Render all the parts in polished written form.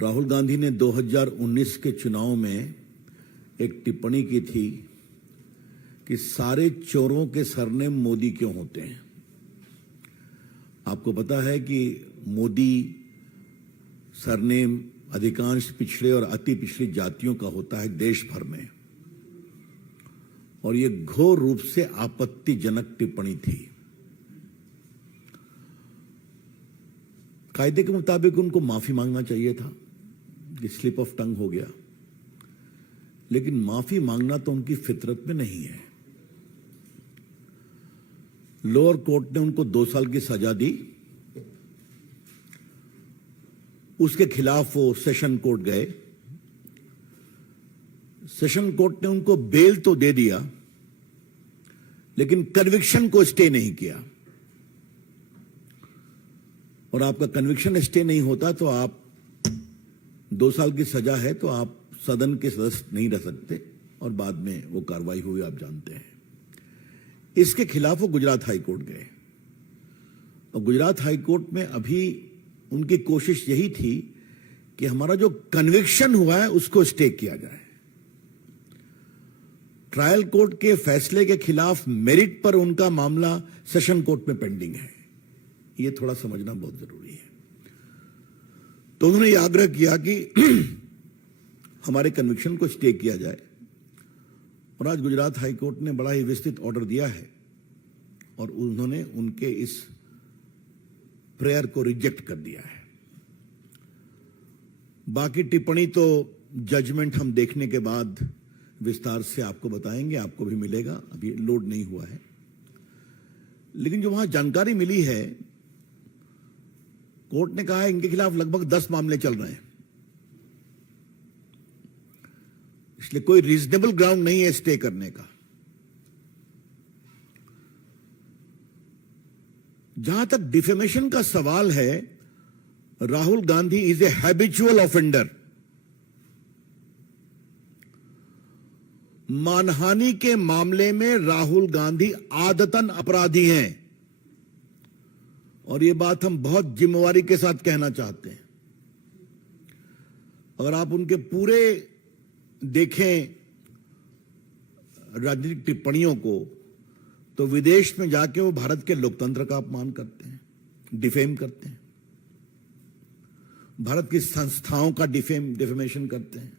राहुल गांधी ने 2019 के चुनाव में एक टिप्पणी की थी कि सारे चोरों के सरनेम मोदी क्यों होते हैं। आपको पता है कि मोदी सरनेम अधिकांश पिछड़े और अति पिछड़ी जातियों का होता है देश भर में, और यह घोर रूप से आपत्तिजनक टिप्पणी थी। कायदे के मुताबिक उनको माफी मांगना चाहिए था, ये स्लिप ऑफ टंग हो गया, लेकिन माफी मांगना तो उनकी फितरत में नहीं है। लोअर कोर्ट ने उनको 2 साल की सजा दी, उसके खिलाफ वो सेशन कोर्ट गए। सेशन कोर्ट ने उनको बेल तो दे दिया, लेकिन कन्विक्शन को स्टे नहीं किया, और आपका कन्विक्शन स्टे नहीं होता तो आप 2 साल की सजा है तो आप सदन के सदस्य नहीं रह सकते, और बाद में वो कार्रवाई हुई आप जानते हैं। इसके खिलाफ वो गुजरात हाई कोर्ट गए, और गुजरात हाई कोर्ट में अभी उनकी कोशिश यही थी कि हमारा जो कन्विक्शन हुआ है उसको स्टे किया जाए। ट्रायल कोर्ट के फैसले के खिलाफ मेरिट पर उनका मामला सेशन कोर्ट में पेंडिंग है, ये थोड़ा समझना बहुत जरूरी है। तो उन्होंने ये आग्रह किया कि हमारे कन्विक्शन को स्टे किया जाए, और आज गुजरात हाई कोर्ट ने बड़ा ही विस्तृत ऑर्डर दिया है, और उन्होंने उनके इस प्रेयर को रिजेक्ट कर दिया है। बाकी टिप्पणी तो जजमेंट हम देखने के बाद विस्तार से आपको बताएंगे, आपको भी मिलेगा, अभी लोड नहीं हुआ है। लेकिन जो वहां जानकारी मिली है, कोर्ट ने कहा है इनके खिलाफ लगभग 10 मामले चल रहे हैं, इसलिए कोई रीजनेबल ग्राउंड नहीं है स्टे करने का। जहां तक डिफेमेशन का सवाल है, Rahul Gandhi is a habitual offender. मानहानि के मामले में राहुल गांधी आदतन अपराधी हैं, और यह बात हम बहुत जिम्मेवारी के साथ कहना चाहते हैं। अगर आप उनके पूरे देखें राजनीतिक टिप्पणियों को, तो विदेश में जाके वो भारत के लोकतंत्र का अपमान करते हैं, डिफेम करते हैं, भारत की संस्थाओं का डिफेमेशन करते हैं,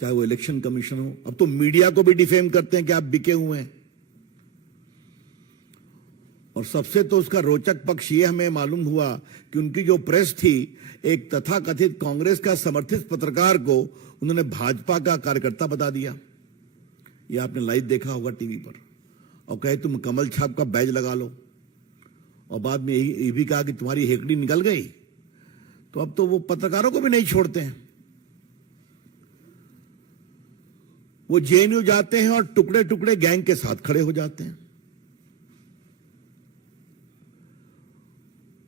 चाहे वो इलेक्शन कमीशन हो। अब तो मीडिया को भी डिफेम करते हैं कि आप बिके हुए हैं। और सबसे तो उसका रोचक पक्ष ये हमें मालूम हुआ कि उनकी जो प्रेस थी, एक तथाकथित कांग्रेस का समर्थित पत्रकार को उन्होंने भाजपा का कार्यकर्ता बता दिया। ये आपने लाइव देखा होगा टीवी पर, और कहे तुम कमल छाप का बैज लगा लो, और बाद में ये भी कहा कि तुम्हारी हेकड़ी निकल गई। तो अब तो वो पत्रकारों को भी नहीं छोड़ते हैं, वो जेएनयू जाते हैं और टुकड़े टुकड़े गैंग के साथ खड़े हो जाते हैं।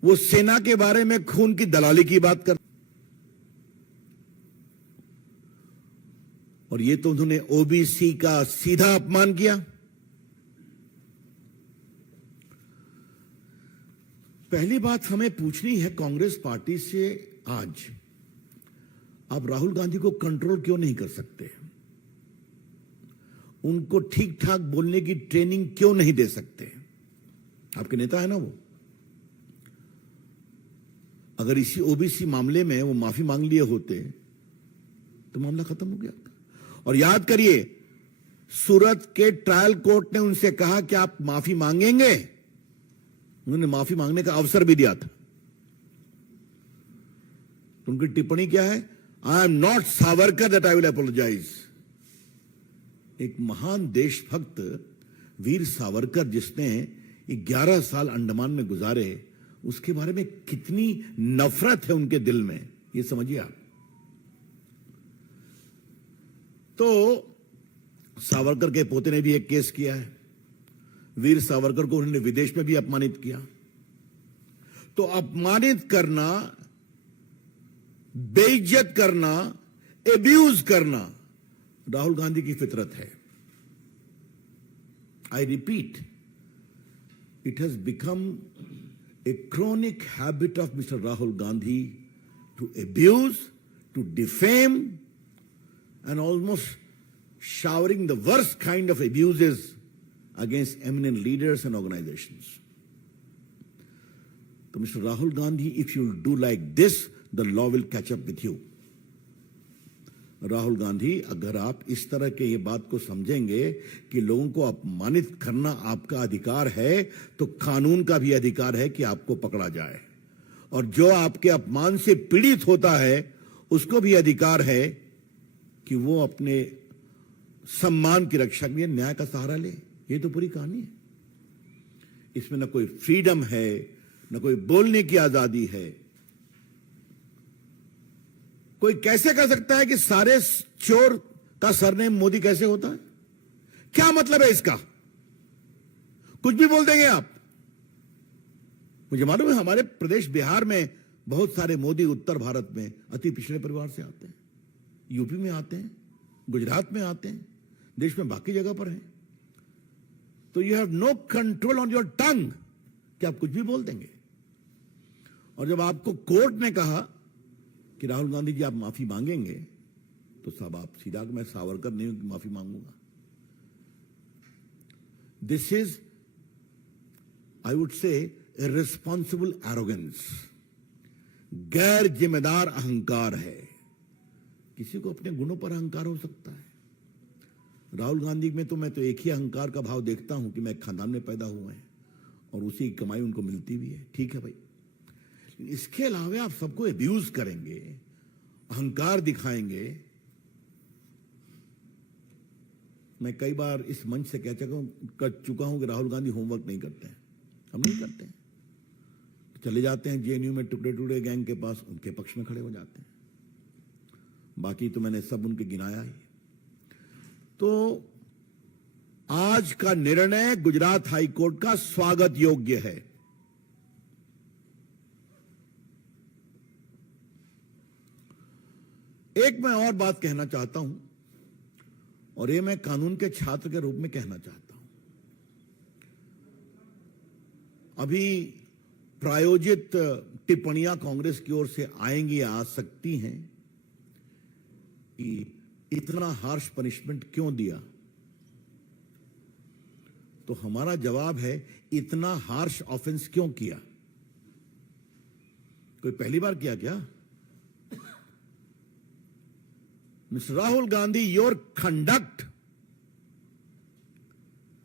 वो सेना के बारे में खून की दलाली की बात करते, और ये तो उन्होंने ओबीसी का सीधा अपमान किया। पहली बात हमें पूछनी है कांग्रेस पार्टी से, आज आप राहुल गांधी को कंट्रोल क्यों नहीं कर सकते? उनको ठीक ठाक बोलने की ट्रेनिंग क्यों नहीं दे सकते? आपके नेता है ना वो। अगर इसी ओबीसी मामले में वो माफी मांग लिए होते तो मामला खत्म हो गया। और याद करिए, सूरत के ट्रायल कोर्ट ने उनसे कहा कि आप माफी मांगेंगे, उन्होंने माफी मांगने का अवसर भी दिया था। तो उनकी टिप्पणी क्या है? I am not Savarkar that I will apologise. एक महान देशभक्त वीर सावरकर, जिसने 11 साल अंडमान में गुजारे, उसके बारे में कितनी नफरत है उनके दिल में, ये समझिए आप। तो सावरकर के पोते ने भी एक केस किया है, वीर सावरकर को उन्होंने विदेश में भी अपमानित किया। तो अपमानित करना, बेइज्जत करना, एब्यूज करना राहुल गांधी की फितरत है। I repeat, it has become a chronic habit of Mr. Rahul Gandhi to abuse, to defame, and almost showering the worst kind of abuses against eminent leaders and organizations. So, Mr. Rahul Gandhi, if you do like this, the law will catch up with you. Rahul Gandhi, अगर आप इस तरह के ये बात को समझेंगे कि लोगों को अपमानित करना आपका अधिकार है, तो कानून का भी अधिकार है कि आपको पकड़ा जाए, और जो आपके अपमान से पीड़ित होता है उसको भी अधिकार है कि वो अपने सम्मान की रक्षा के लिए न्याय का सहारा ले। ये तो पूरी कहानी है। इसमें न कोई फ्रीडम है, न कोई बोलने की आजादी है। कोई कैसे कह सकता है कि सारे चोर का सरनेम मोदी कैसे होता है? क्या मतलब है इसका? कुछ भी बोल देंगे आप। मुझे मालूम है हमारे प्रदेश बिहार में बहुत सारे मोदी उत्तर भारत में अति पिछड़े परिवार से आते हैं, यूपी में आते हैं, गुजरात में आते हैं, देश में बाकी जगह पर हैं। तो you have no control on your tongue कि आप कुछ भी बोल देंगे। और जब आपको कोर्ट ने कहा कि राहुल गांधी जी आप माफी मांगेंगे, तो साहब आप सीधा, मैं सावरकर नहीं हूं कि माफी मांगूंगा। This is, I would say, irresponsible arrogance, गैर जिम्मेदार अहंकार है। किसी को अपने गुणों पर अहंकार हो सकता है। राहुल गांधी में तो मैं तो एक ही अहंकार का भाव देखता हूं कि मैं खानदान में पैदा हुए हैं और उसी की कमाई उनको मिलती भी है। ठीक है भाई, इसके अलावा आप सबको अब्यूज करेंगे, अहंकार दिखाएंगे। मैं कई बार इस मंच से कह चुका हूं कि राहुल गांधी होमवर्क नहीं करते हैं। हम नहीं करते हैं, चले जाते हैं जेएनयू में टुकड़े टुकड़े गैंग के पास, उनके पक्ष में खड़े हो जाते हैं। बाकी तो मैंने सब उनके गिनाया ही। तो आज का निर्णय गुजरात हाई कोर्ट का स्वागत योग्य है। एक मैं और बात कहना चाहता हूं, और ये मैं कानून के छात्र के रूप में कहना चाहता हूं। अभी प्रायोजित टिप्पणियां कांग्रेस की ओर से आएंगी, आ सकती हैं कि इतना हार्श पनिशमेंट क्यों दिया। तो हमारा जवाब है, इतना हार्श ऑफेंस क्यों किया? कोई पहली बार किया क्या? Mr. Rahul Gandhi, your conduct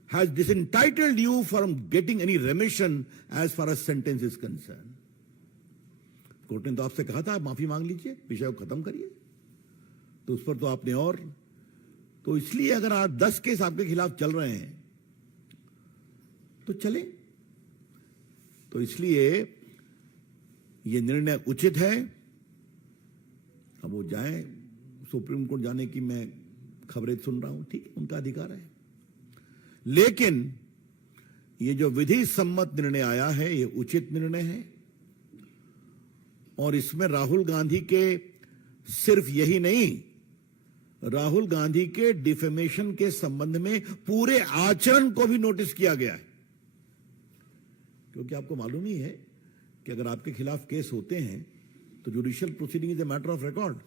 has disentitled you from getting any remission as far as sentence is concerned. Court ने तो आपसे कहा था आप माफी मांग लीजिए, विषय को खत्म करिए, तो उस पर तो आपने और, तो इसलिए अगर आप 10 केस आपके खिलाफ चल रहे हैं तो चले। तो इसलिए ये निर्णय उचित है। अब वो जाएं, सुप्रीम कोर्ट जाने की मैं खबरें सुन रहा हूं, ठीक है, उनका अधिकार है। लेकिन ये जो विधि सम्मत निर्णय आया है, ये उचित निर्णय है। और इसमें राहुल गांधी के सिर्फ यही नहीं, राहुल गांधी के डिफेमेशन के संबंध में पूरे आचरण को भी नोटिस किया गया है। क्योंकि आपको मालूम ही है कि अगर आपके खिलाफ केस होते हैं तो judicial proceeding is a matter of record.